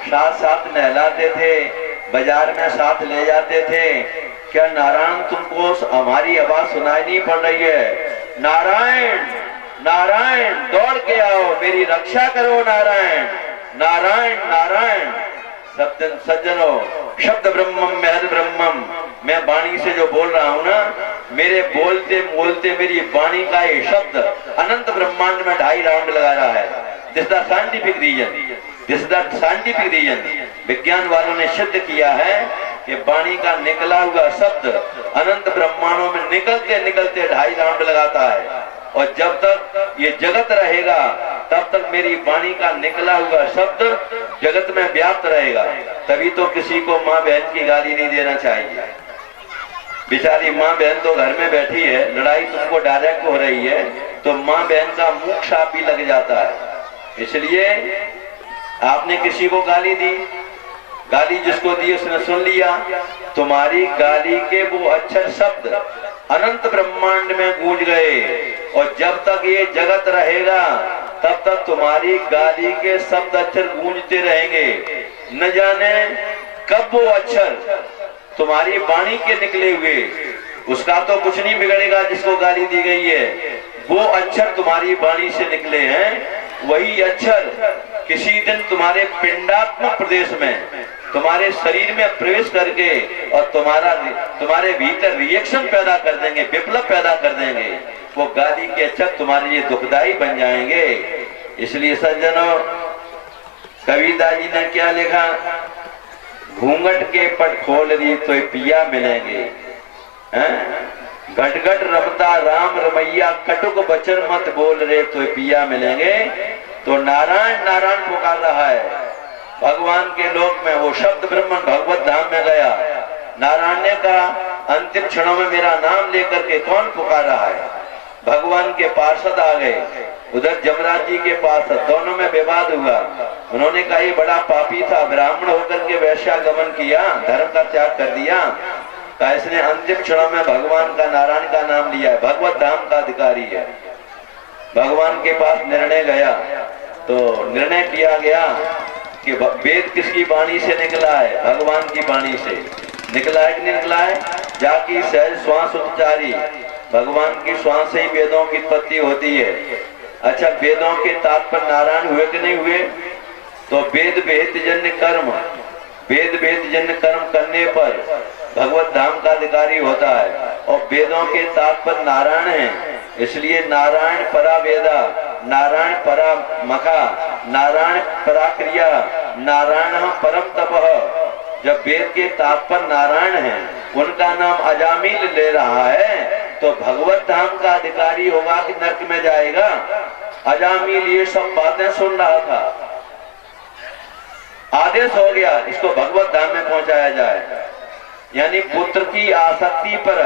साथ साथ नहलाते थे, बाजार में साथ ले जाते थे। क्या नारायण तुमको हमारी आवाज सुनाई नहीं पड़ रही है? नारायण नारायण दौड़ के आओ, मेरी रक्षा करो नारायण नारायण नारायण। सज्जनों, शब्द ब्रह्मम महद ब्रह्मम, मैं वाणी से जो बोल रहा हूँ ना, मेरे बोलते बोलते मेरी वाणी का ये शब्द अनंत ब्रह्मांड में 2.5 राउंड लगा रहा है। This the scientific reason. This is the scientific reason. विज्ञान वालों ने सिद्ध किया है कि वाणी का निकला हुआ शब्द अनंत ब्रह्मांडों में निकलते निकलते 2.5 राउंड लगाता है, और जब तक ये जगत रहेगा तब तक मेरी वाणी का निकला हुआ शब्द जगत में व्याप्त रहेगा। तभी तो किसी को माँ बहन की गाली नहीं देना चाहिए। बेचारी माँ बहन तो घर में बैठी है, लड़ाई तुमको डायरेक्ट हो रही है, तो माँ बहन का मुंह शाप भी लग जाता है। इसलिए आपने किसी को गाली दी, गाली जिसको दी उसने सुन लिया, तुम्हारी गाली के वो अक्षर शब्द अनंत ब्रह्मांड में गूंज गए, और जब तक ये जगत रहेगा तब तक तुम्हारी गाली के शब्द अक्षर गूंजते रहेंगे। न जाने कब वो अक्षर तुम्हारी वाणी के निकले हुए, उसका तो कुछ नहीं बिगड़ेगा जिसको गाली दी गई है, वो अक्षर तुम्हारी वाणी से निकले हैं, वही अक्षर किसी दिन तुम्हारे पिंडात्मक प्रदेश में तुम्हारे शरीर में प्रवेश करके और तुम्हारे भीतर रिएक्शन पैदा कर देंगे, विप्लव पैदा कर देंगे। वो गाली के अक्षर तुम्हारे लिए दुखदाई बन जाएंगे। इसलिए सज्जनों, कबीरदास जी ने क्या लिखा, घूंघट के पट खोल रही तो पिया मिलेंगे, घट घट रमता राम रमैया, कटुक वचन मत बोल रहे तो पिया मिलेंगे। तो नारायण नारायण पुकार रहा है भगवान के लोक में। वो शब्द ब्रह्मन भगवत धाम में गया, नारायण ने कहा अंतिम क्षणों में मेरा नाम लेकर के कौन पुकार रहा है। भगवान के पार्षद आ गए, उधर जमराज जी के पास, दोनों में विवाद हुआ। उन्होंने कहा ये बड़ा पापी था, ब्राह्मण होकर के वैश्यागमन किया, धर्म का त्याग कर दिया। कहा इसने अंतिम क्षणों में भगवान का नारायण का नाम लिया है, भगवत धाम का अधिकारी है। भगवान के पास निर्णय गया, तो निर्णय किया गया कि वेद किसकी वाणी से निकला है, भगवान की वाणी से निकला है कि नहीं निकला है। जाकी सहज श्वास उच्चारी, भगवान की श्वास से ही वेदों की उत्पत्ति होती है। अच्छा, वेदों के तात्पर्य नारायण हुए कि नहीं हुए। तो वेद वेद जन्य कर्म, वेद वेद जन्य कर्म करने पर भगवत धाम का अधिकारी होता है, और वेदों के तात्पर्य नारायण है। इसलिए नारायण परा वेदा, नारायण परा मखा, नारायण परा क्रिया, नारायण परम तपः। जब वेद के तात्पर्य नारायण है, उनका नाम अजामिल ले रहा है, तो भगवत धाम का अधिकारी होगा कि नरक में जाएगा। अजामिल ये सब बातें सुन रहा था, आदेश हो गया इसको भगवत धाम में पहुंचाया जाए। यानी पुत्र की आसक्ति पर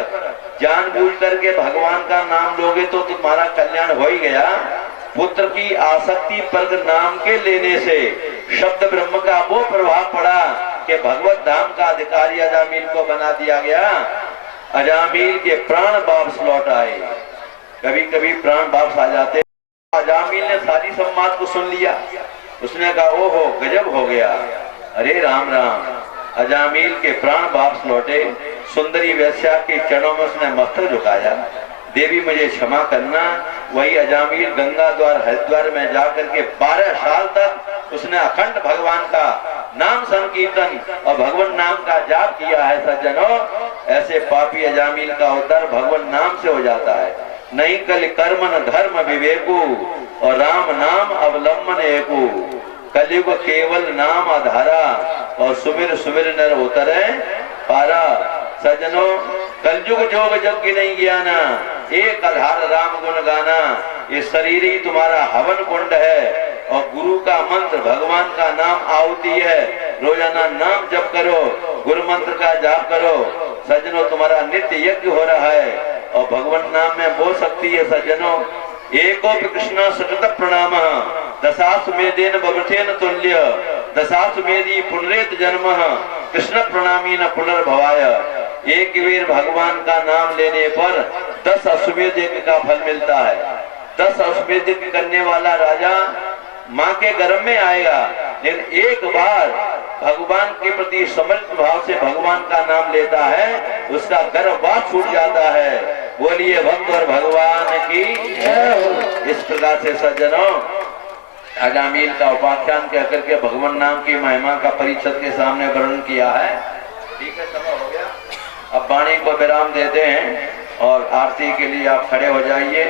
जानबूझ करके भगवान का नाम लोगे तो तुम्हारा कल्याण हो ही गया। पुत्र की आसक्ति पर नाम के लेने से शब्द ब्रह्म का वो प्रभाव पड़ा कि भगवत धाम का अधिकारी अजामिल को बना दिया गया। अजामिल के प्राण वापस लौट आए, कभी कभी प्राण वापस आ जाते। अजामिल ने सारी संवाद को सुन लिया, उसने कहा ओहो गजब हो गया, अरे राम राम। अजामिल के प्राण वापस लौटे, सुंदरी वैश्या के चरणों में उसने मस्तक झुकाया, देवी मुझे क्षमा करना। वही अजामिल गंगा द्वार हरिद्वार में जाकर के 12 साल तक उसने अखंड भगवान का नाम संकीर्तन और भगवान नाम का जाप किया है। सज्जनों, ऐसे पापी अजामिल का उद्धार भगवान नाम से हो जाता है। नहीं कल कर्मन धर्म विवेकु और राम नाम अवलंबन एकु, कलयुग केवल नाम आधारा और सुमिर सुमिर नर उतरे पारा। सज्जनों, कलयुग जोग जग की नहीं ज्ञाना, एक आधार राम गुण गाना। ये शरीर ही तुम्हारा हवन कुंड है, और गुरु का मंत्र भगवान का नाम आहुति है। रोजाना नाम जप करो, गुरु मंत्र का जाप करो। सज्जनों, तुम्हारा नित्य यज्ञ हो रहा है, और भगवान नाम में वो शक्ति है। सज्जनों, एकोपि कृष्ण सतत प्रणाम, दशाश्वमेधेन बभृतेन तुल्य, दशाश्वमेधी पुनरेत जन्म, कृष्ण प्रणामी न पुनर्भवाय। एक वीर भगवान का नाम लेने पर 10 अश्वमेध यज्ञ का फल मिलता है। 10 अश्वमेध यज्ञ करने वाला राजा माँ के गर्भ में आएगा, लेकिन एक बार भगवान के प्रति समर्पित भाव से भगवान का नाम लेता है, उसका गर्भवास छूट जाता है। बोलिए भक्त और भगवान की। इस प्रकार से सज्जनों, अजामिल का उपाख्यान कह करके भगवान नाम की महिमा का परिषद के सामने वर्णन किया है। ठीक है, समय हो गया, अब वाणी को विराम देते हैं और आरती के लिए आप खड़े हो जाइए,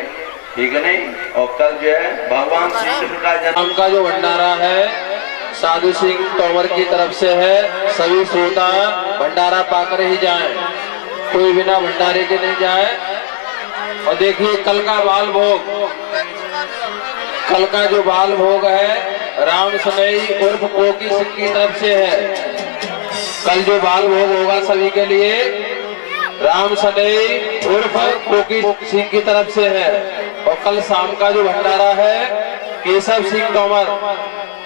ठीक है नहीं। और कल जो है भगवान श्री कृष्ण का जन्म का जो भंडारा है साधु सिंह तोमर की तरफ से है। सभी श्रोता भंडारा पाकर ही जाएं, कोई बिना भंडारे के नहीं जाए। और देखिए कल का बाल भोग, कल का जो बाल भोग है राम सनई उर्फ कोकी सिंह की तरफ से है। कल जो बाल भोग होगा सभी के लिए राम सनई उर्फ कोकी सिंह की तरफ से है। और कल शाम का जो भंडारा है केशव सिंह तोमर,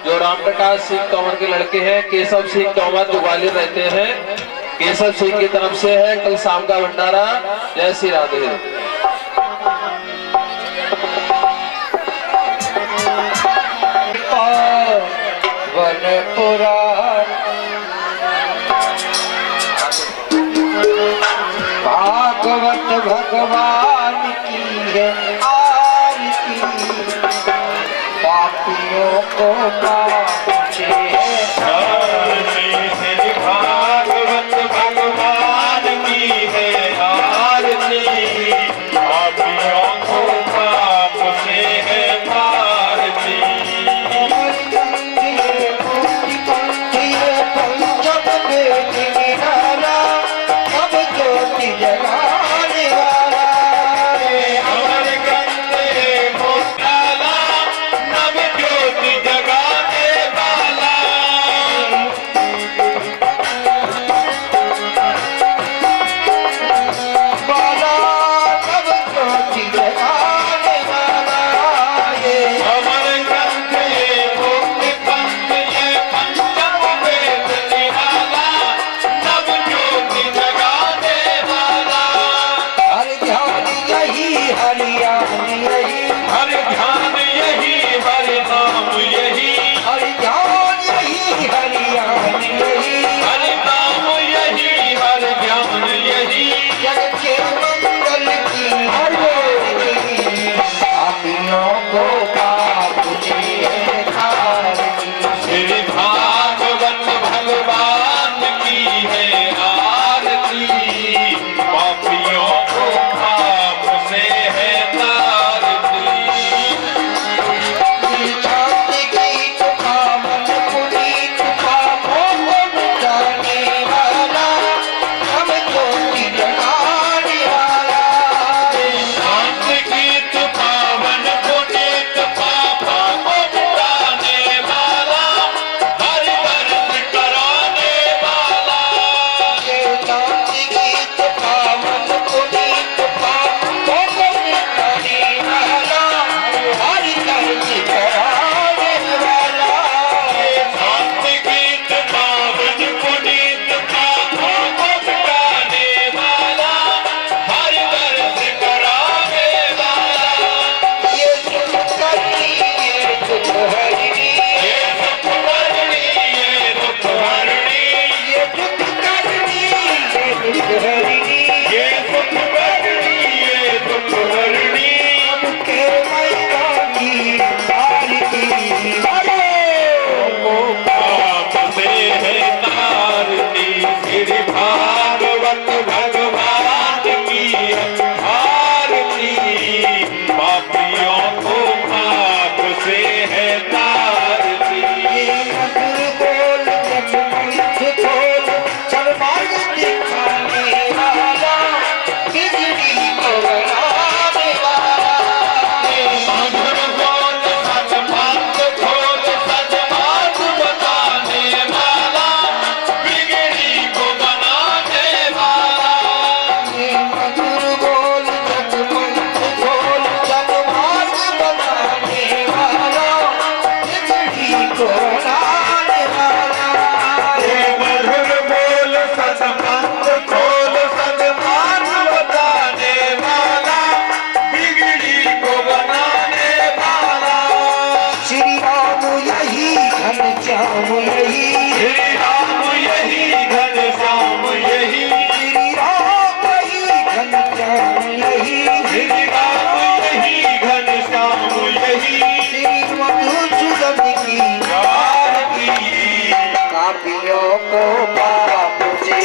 जो राम प्रकाश सिंह तोमर के लड़के हैं, केशव सिंह तोमर जो ग्वालियर रहते हैं, केशव सिंह की तरफ से है कल शाम का भंडारा। जय श्री राधे। वनपुरा भागवत भगवान की है आरती, पापियों को पाछे भागवत भगवान की है आरती, पापियों को पाप से है मारती। जब बेटी निराला तब ज्योति जगाने वाला, अमर कंदे मोटाला नव ज्योति जगाने वाला। बाला तब ज्योति जगाने वाला। ये अमर कंदे मुक्ति पंथ ये पंचम वेद निराला, नव ज्योति जगाने वाला। हर ध्यान यही हरियाण यही, हर ध्यान यही हर नाम यही, हर ध्यान यही हरियाण यही, हर नाम यही हर ध्यान यही। जग के मंगल की हर पापियों को पाप से तारती। श्री भागवत भगवान की है आरती, पापियों को पाप से है तारती। शांति गीत पावन पुनीत पापों को मिटाने वाला, हम ज्योति जगाने वाला। शांत गीत पावन पुनीत पापों को मिटाने वाला, हरि दर्द कराने वाला। ये शांति गीत पावन पुनीत पापों को मिटाने वाला, हरि दर्द कराने वाला। शांत गीत पावन पुनीत पापों को मिटाने वाला, हरि दर्द कराने वाला। ये सुख करनी ये दुख हरनी, ये सुख हरणी ये दुख हरणी, ये दुख करनी ये दुख हरनी। ये सुख हरणी ये दुख हरणी। के मैदान की आरती, हरे को पाप से है तारती। श्री भागवत भगवान की आरती, पापियों को पाप से है तारती। ये मधुर बोल जब मुख खोल सन्मार्ग दिखाने वाला, बिजली को बनाने वाला। मधुर बोल सन्मार्ग खोल सन्मार्ग बताने वाला, बिगड़ी को बनाने वाला। ये मधुर बोल जब मुख खोल सन्मार्ग बनाने वाला, बिजली को बनाने वाला। हे मधुर बोल सन्मार्ग खोल सन्मार्ग बताने वाला, बिगड़ी को बनाने वाला। श्री राम यही घनश्याम यही, श्री राम यही घनश्याम यही, श्री राम यही घनश्याम यही, श्री राम यही घनश्याम यही। श्री मधुसूदन की आरती, पापियों को पाप से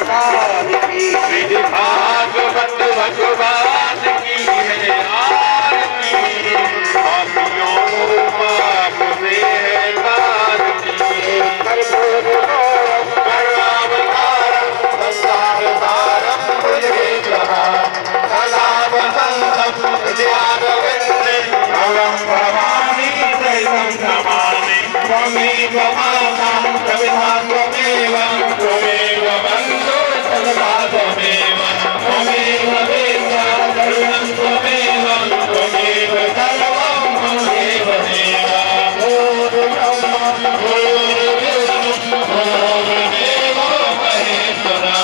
तारती। श्री भागवत भगवान की है आरती, पापियों को पाप से है तारती। त्वमेव मातां प्रविधां त्वमेव त्वमेव बन्धो सदा त्वमेव त्वमेव वेद्या करुणं त्वमेव त्वमेव सर्वं त्वमेव देव गुरुर्ब्रह्मा गुरुर्विष्णुः गुरुर्देवो महेश्वरः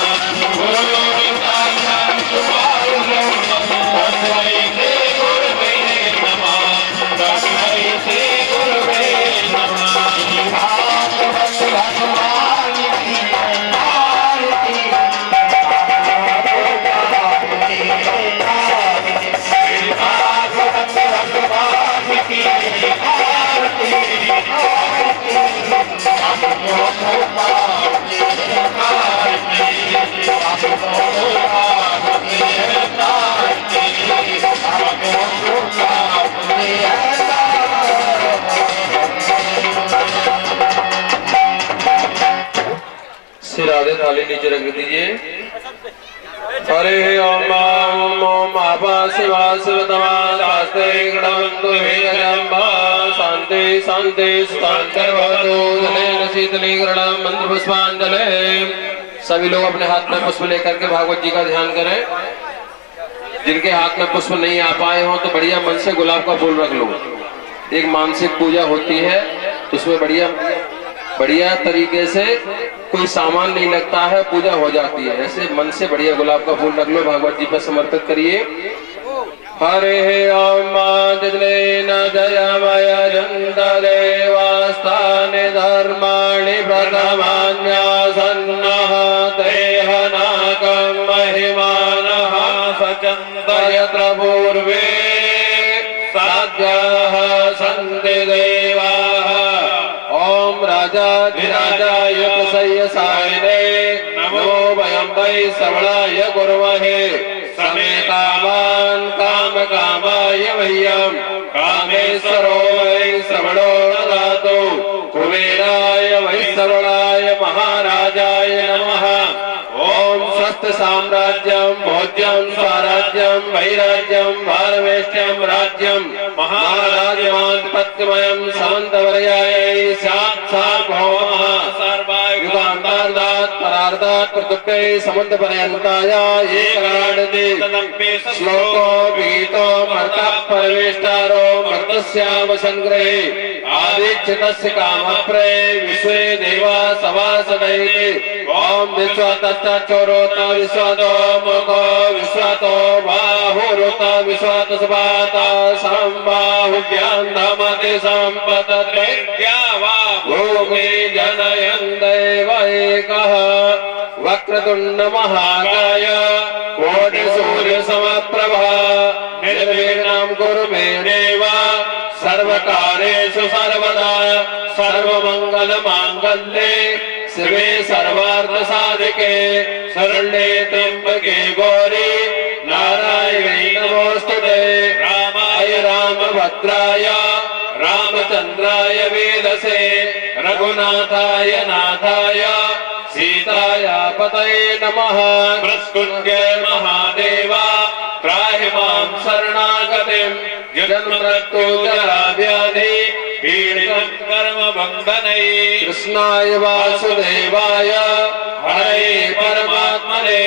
गुरुर्साक्षात् परब्रह्म तस्मै श्री गुरवे नमः तस्मै श्री गुरवे नमः भागवत भगवान की आरती भागवत भगवान की सिर आधे थाली नीचे रख दीजिए। हरे ओम ओम आपा शिवा शिवतमा शास्त्रे गणवन्तु हे अजम्बा शांति शांति शांतिर्भवतु जलेन शीतलीकरणं मंत्र पुष्पांजलि। सभी लोग अपने हाथ में पुष्प लेकर के भागवत जी का ध्यान करें। जिनके हाथ में पुष्प नहीं आ पाए हो तो बढ़िया मन से गुलाब का फूल रख लो। एक मानसिक पूजा होती है तो उसमें बढ़िया तरीके से कोई सामान नहीं लगता है, पूजा हो जाती है। ऐसे मन से बढ़िया गुलाब का फूल रख लो, भागवत जी पर समर्पित करिए। हरे ओम जलेन जयमय जन्त देवास्तानि धर्माणि प्रथमान्यासन्नः तेहनाकं महिमानः सचन्त यत्र पूर्वे साध्यः सन्ति देवाः। ओम राजाधिराजाय प्रसय्यसायिने नमो वयं वै श्रवणाय कुर्महे समे कामान् कामकामाय मह्यं कामेश्वरो वै श्रवणो ददातु कुबेराय वै श्रवणाय महाराजाय नमः। ओम स्वस्थ साम्राज्यं भोज्यं स्वराज्यं वैराज्यं भारवेष्ट्यं राज्यं महाराजमाधिपत्यमयं समन्तवर्यायै स्यात् सार्वभौमः सर्वायुगान्तार्धात् परार्धात् प्रतुक्कै समन्तपर्यन्ताय एकराडति श्लोको गीतो मर्तः परमेष्टारो मर्तस्यावसङ्ग्रहे आदिच्छितस्य कामप्रे विश्वे देवा सभासदैते। ओम विश्वतश्चोरोत विश्वतो मुखो विश्वतो बाहुरुत विश्वतस्पाता संबाहुभ्यां धमति सम्पतते भूमि जनयन् देव एकः वक्रतुण्ड महाकाय कोटिसूर्यसमप्रभा निर्विघ्नं कुरु मे देव सर्वकार्येषु सर्वदा सर्वमङ्गलमाङ्गल्ये शिवे सर्वार्थसाधिके शरण्ये त्र्यम्बके गौरी नारायणी नमोस्तुते। रामाय रामभद्राय रामचन्द्राय वेदसे रघुनाथाय नाथाय सीताय पतये नमः। मृत्युञ्जय महादेव त्राहि मां शरणागतिं जन्ममृत्युजराव्याधि पीडितं कर्मबन्धनै। कृष्णाय वासुदेवाय हरे परमात्मने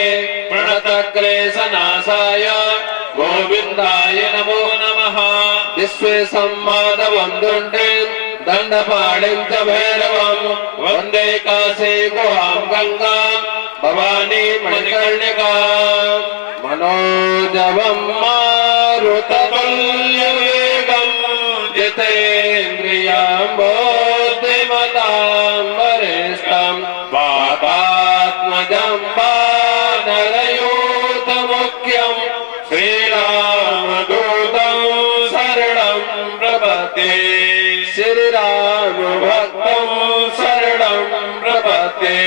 प्रणतक्लेशनाशाय गोविन्दाय नमो नमः। विश्वेशं माधवं दुण्डीं दण्डपाणिं च भैरवं वन्दे काशी गुहां गङ्गां भवानी मणिकर्णिकां। मनोजवं मारुततुल्यवेगं जितेन्द्रियं बुद्धिमतां वरिष्ठं वातात्मजं वानरयूथमुख्यं श्रीरामदूतं शरणं प्रपद्ये। श्रीराम भक्तं शरणं प्रपद्ये।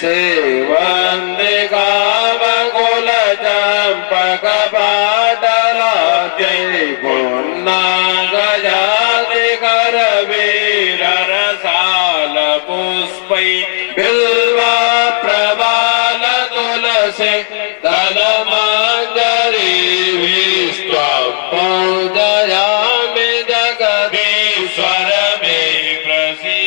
सेवन्दे कामकुलचम्पकपाटलाद्यै पुन्नागजातिकरवीररसालपुष्पै बिल्वा प्रबालतुलसी दलमाञ्जरीभिस्त्वं पूजयामि जगदीश्वर मे प्रसीद।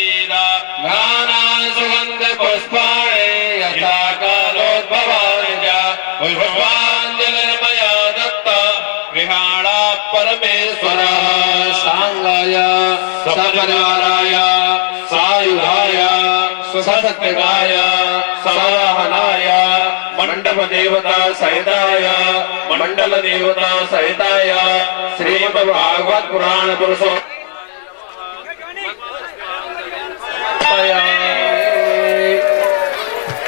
परमेश्वर सांगाय सपरिवाराय सायुधाय सशक्तिकाय सवाहनाय मंडप देवता सहिताय मंडल देवता सहिताय श्रीमद् भागवत पुराण पुरुषो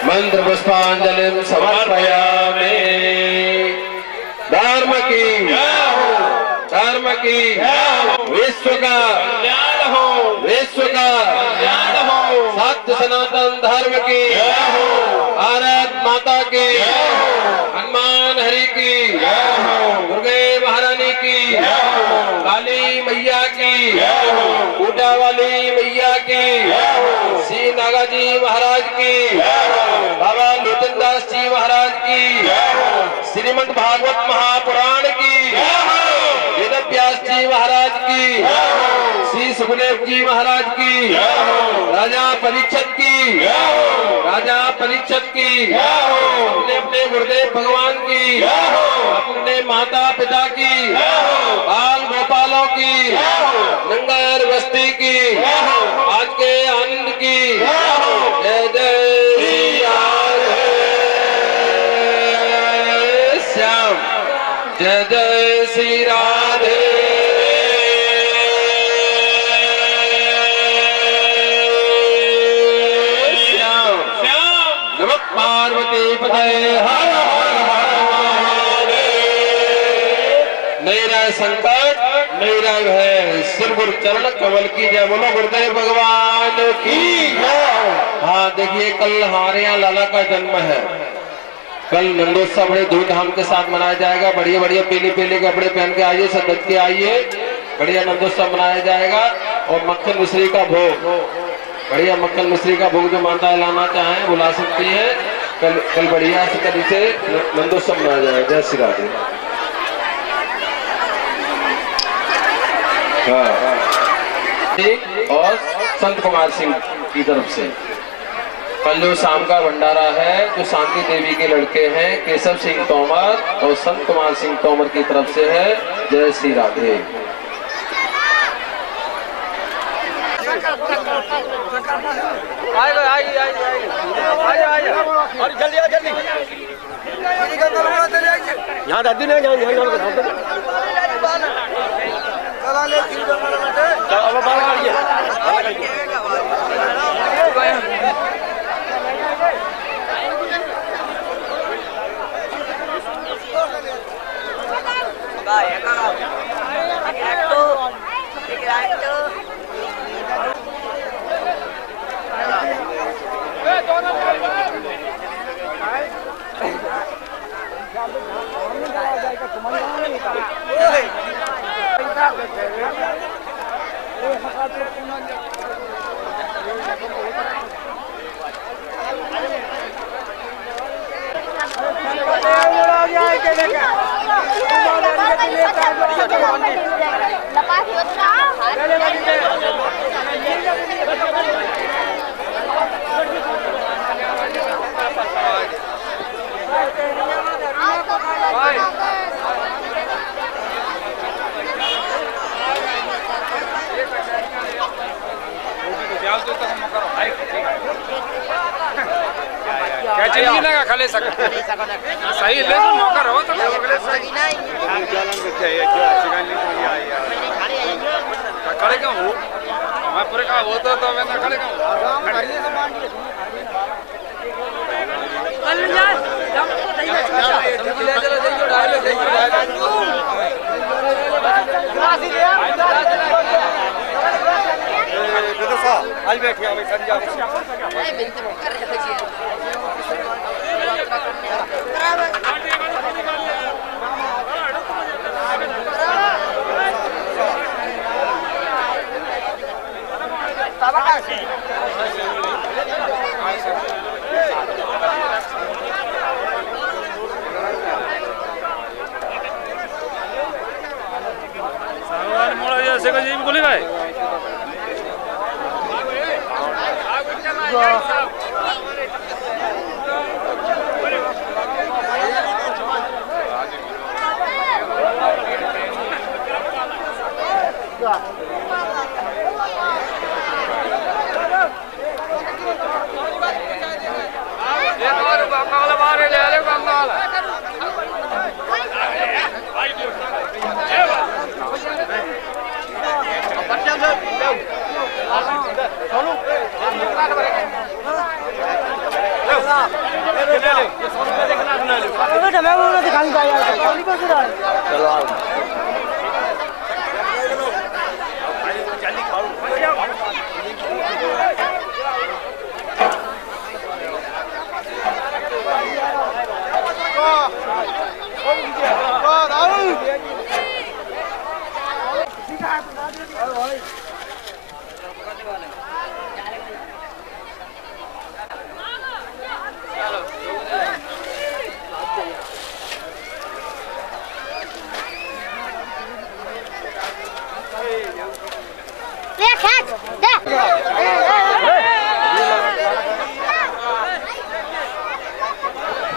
मंत्र पुष्पांजलिं समर्पयामि। धर्म की विश्व का कल्याण हो, विश्व का कल्याण हो। सत्य सनातन धर्म की भारत माता की, हनुमान हरि की, दुर्गे महारानी की, काली मैया की, ऊटा वाली मैया की, श्री नागाजी महाराज की, बाबा नितिन दास जी महाराज की, श्रीमद् भागवत महापुराण की, वेद व्यास जी महाराज की, श्री सुखदेव जी महाराज की, राजा परीक्षित की, अपने अपने गुरुदेव भगवान की, अपने माता पिता की, बाल गोपालों की, नंगर बस्ती की, आज के आनंद की। जय जय श्याम, जय जय श्री राधे श्याम। नमः पार्वती पते हर हर महादेव। नहीं रहे संकट, नहीं रहे भय, सिर गुरु चरण कमल की जय। बोलो गुरुदेव भगवान की जय। हाँ देखिए, कल हमारे यहाँ लाला का जन्म है। कल नंदोत्सव बड़े धूमधाम के साथ मनाया जाएगा। बढ़िया बढ़िया पीले पीले कपड़े पहन के आइए, सदत के आइए। बढ़िया नंदोत्सव मनाया जाएगा। और मक्खन मिश्री का भोग, बढ़िया मक्खन मिश्री का भोग जो माता लाना चाहें बुला सकती है। कल बढ़िया से कल से नंदोत्सव मनाया जाएगा। जय श्री राधे। और संत कुमार सिंह की तरफ से कल जो शाम का भंडारा है, जो शांति देवी के लड़के हैं केशव सिंह तोमर और संत कुमार सिंह तोमर की तरफ से है। जय श्री राधे। यहाँ दादी नहीं खाले सही ले मौका रहो तो खड़े क्यों हो? मैं पूरे का वो तो मैं ना खड़े क्यों आज बैठ गया बोले भाई ले खेच दे